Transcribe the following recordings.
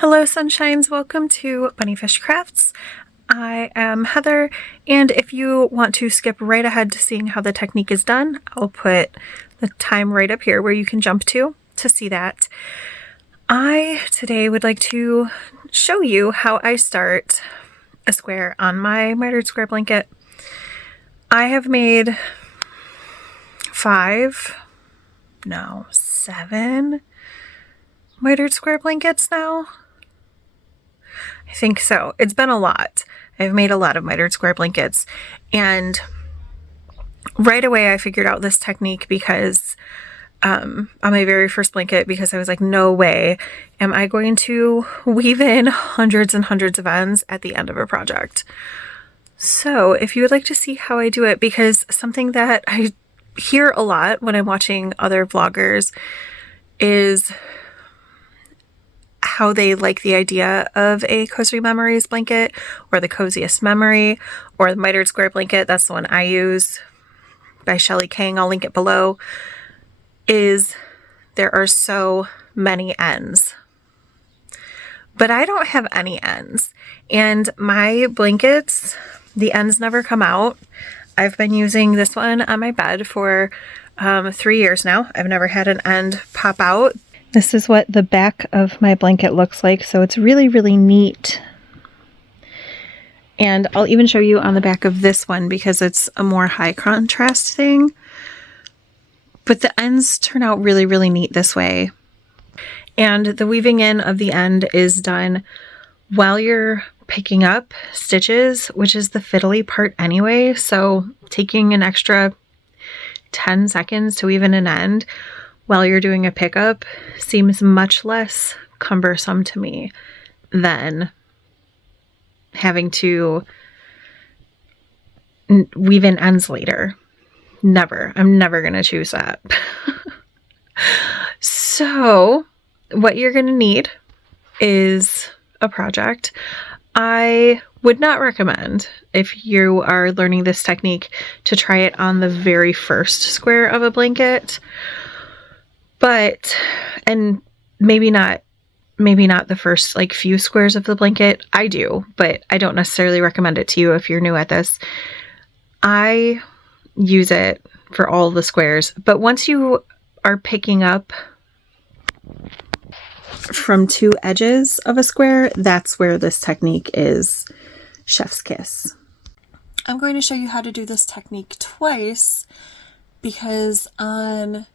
Hello sunshines, welcome to Bunnyfish Crafts. I am Heather, and if you want to skip right ahead to seeing how the technique is done, I'll put the time right up here where you can jump to see that. I today would like to show you how I start a square on my mitered square blanket. I have made 7 mitered square blankets now. I think so. It's been a lot. I've made a lot of mitered square blankets, and right away I figured out this technique because on my very first blanket, because I was like, no way am I going to weave in hundreds and hundreds of ends at the end of a project. So if you would like to see how I do it, because something that I hear a lot when I'm watching other vloggers is how they like the idea of a Cozy Memories blanket, or the Coziest Memory, or the mitered square blanket. That's the one I use by Shelley Kang. I'll link it below. Is there are so many ends, but I don't have any ends, and my blankets, the ends never come out. I've been using this one on my bed for 3 years now. I've never had an end pop out. This is what the back of my blanket looks like, so it's really, really neat. And I'll even show you on the back of this one because it's a more high contrast thing. But the ends turn out really, really neat this way. And the weaving in of the end is done while you're picking up stitches, which is the fiddly part anyway. So taking an extra 10 seconds to weave in an end while you're doing a pickup seems much less cumbersome to me than having to weave in ends later. Never. I'm never going to choose that. So what you're going to need is a project. I would not recommend, if you are learning this technique, to try it on the very first square of a blanket. But, and maybe not the first like few squares of the blanket. I do, but I don't necessarily recommend it to you if you're new at this. I use it for all the squares, but once you are picking up from two edges of a square, that's where this technique is chef's kiss. I'm going to show you how to do this technique twice, because on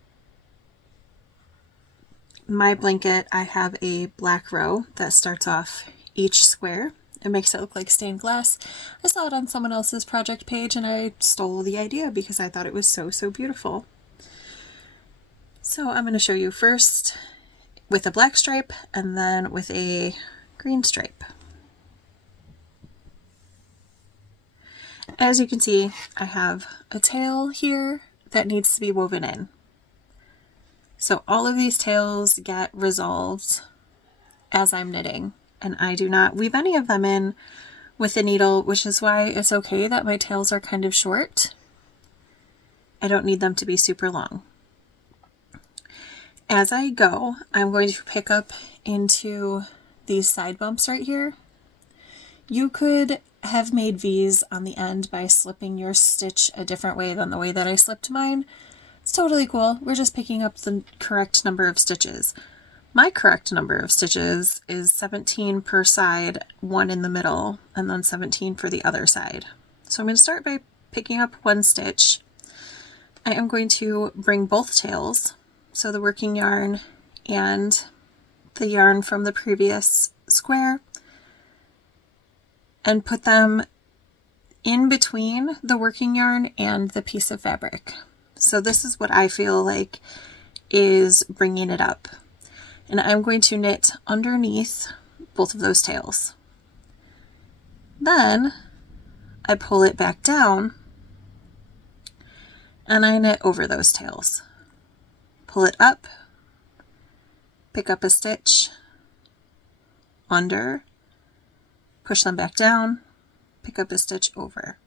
my blanket I have a black row that starts off each square. It makes it look like stained glass. I saw it on someone else's project page and I stole the idea because I thought it was so, so beautiful. So I'm going to show you first with a black stripe and then with a green stripe. As you can see, I have a tail here that needs to be woven in. So all of these tails get resolved as I'm knitting, and I do not weave any of them in with the needle, which is why it's okay that my tails are kind of short. I don't need them to be super long. As I go, I'm going to pick up into these side bumps right here. You could have made V's on the end by slipping your stitch a different way than the way that I slipped mine. It's totally cool. We're just picking up the correct number of stitches. My correct number of stitches is 17 per side, 1 in the middle, and then 17 for the other side. So I'm going to start by picking up 1 stitch. I am going to bring both tails, so the working yarn and the yarn from the previous square, and put them in between the working yarn and the piece of fabric. So this is what I feel like is bringing it up. And I'm going to knit underneath both of those tails. Then I pull it back down and I knit over those tails. Pull it up, pick up a stitch, under, push them back down, pick up a stitch over.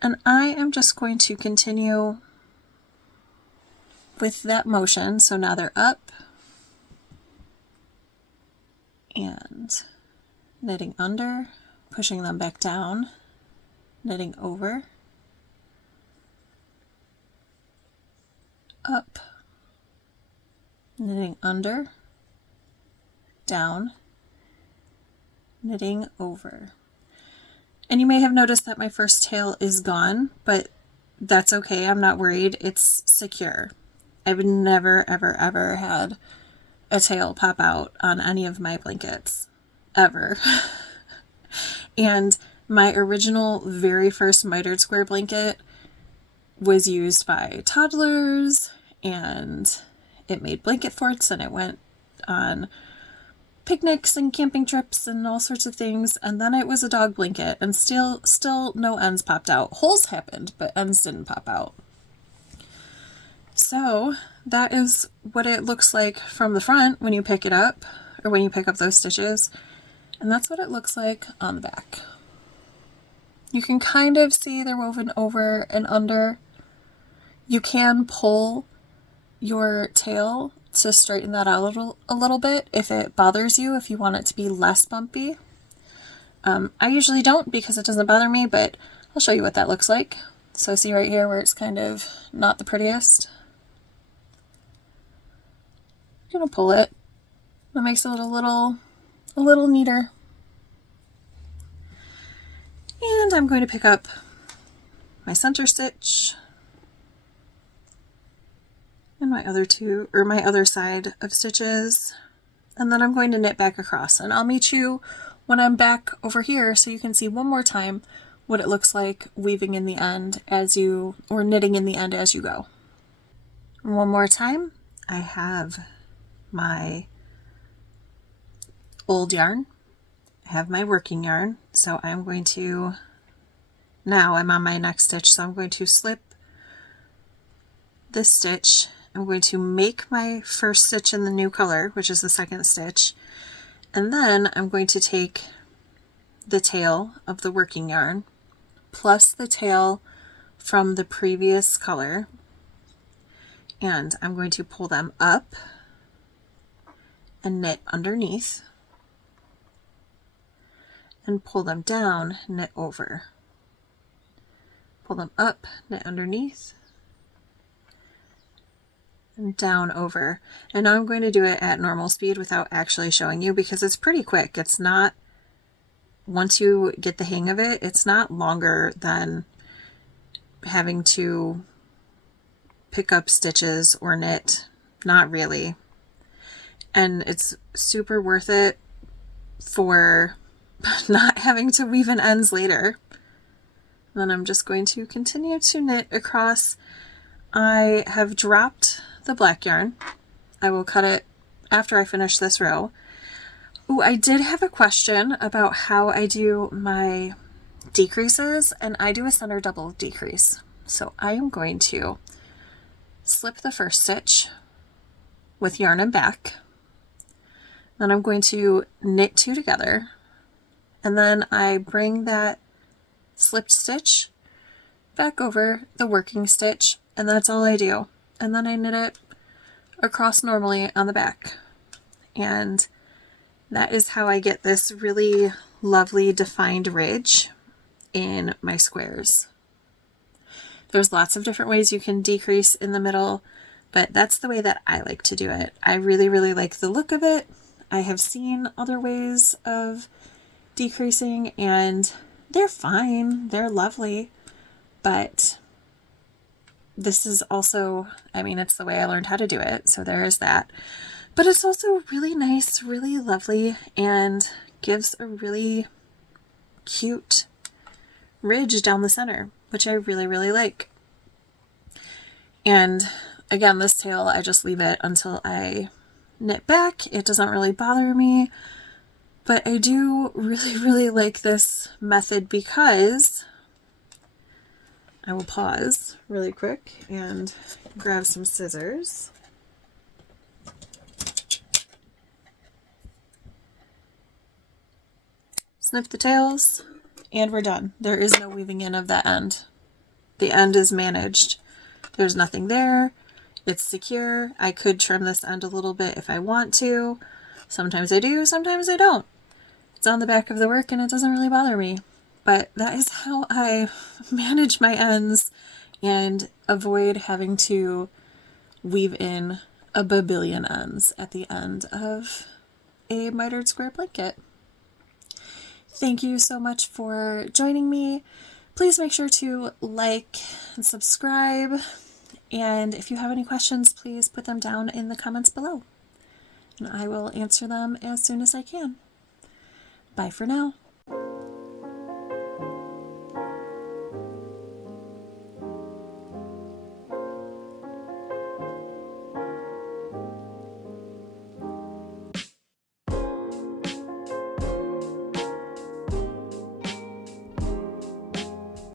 And I am just going to continue with that motion. So now they're up and knitting under, pushing them back down, knitting over, up, knitting under, down, knitting over. And you may have noticed that my first tail is gone, but that's okay. I'm not worried. It's secure. I've never, ever, ever had a tail pop out on any of my blankets, ever. And my original very first mitered square blanket was used by toddlers, and it made blanket forts, and it went on picnics and camping trips and all sorts of things. And then it was a dog blanket, and still no ends popped out. Holes happened, but ends didn't pop out. So that is what it looks like from the front when you pick it up, or when you pick up those stitches. And that's what it looks like on the back. You can kind of see they're woven over and under. You can pull your tail to straighten that out a little bit if it bothers you, if you want it to be less bumpy. I usually don't because it doesn't bother me, but I'll show you what that looks like. So see right here where it's kind of not the prettiest? I'm going to pull it. That makes it a little neater. And I'm going to pick up my center stitch and my other side of stitches, and then I'm going to knit back across, and I'll meet you when I'm back over here so you can see one more time what it looks like weaving in the end or knitting in the end as you go. And one more time, I have my old yarn, I have my working yarn, so I'm going to, now I'm on my next stitch, so I'm going to slip this stitch. I'm going to make my first stitch in the new color, which is the second stitch, and then I'm going to take the tail of the working yarn plus the tail from the previous color, and I'm going to pull them up and knit underneath, and pull them down, knit over, pull them up, knit underneath, and down over. And now I'm going to do it at normal speed without actually showing you because it's pretty quick. It's not, once you get the hang of it, it's not longer than having to pick up stitches or knit. Not really. And it's super worth it for not having to weave in ends later. And then I'm just going to continue to knit across. I have dropped the black yarn. I will cut it after I finish this row. Ooh, I did have a question about how I do my decreases, and I do a center double decrease. So I am going to slip the first stitch with yarn and back. Then I'm going to knit two together, and then I bring that slipped stitch back over the working stitch, and that's all I do. And then I knit it across normally on the back. And that is how I get this really lovely defined ridge in my squares. There's lots of different ways you can decrease in the middle, but that's the way that I like to do it. I really, really like the look of it. I have seen other ways of decreasing and they're fine. They're lovely, but this is also, I mean, it's the way I learned how to do it, so there is that. But it's also really nice, really lovely, and gives a really cute ridge down the center, which I really, really like. And again, this tail, I just leave it until I knit back. It doesn't really bother me, but I do really, really like this method because I will pause really quick and grab some scissors. Snip the tails, and we're done. There is no weaving in of that end. The end is managed. There's nothing there. It's secure. I could trim this end a little bit if I want to, Sometimes I do, sometimes I don't. It's on the back of the work and it doesn't really bother me. But that is how I manage my ends and avoid having to weave in a babillion ends at the end of a mitered square blanket. Thank you so much for joining me. Please make sure to like and subscribe. And if you have any questions, please put them down in the comments below. And I will answer them as soon as I can. Bye for now.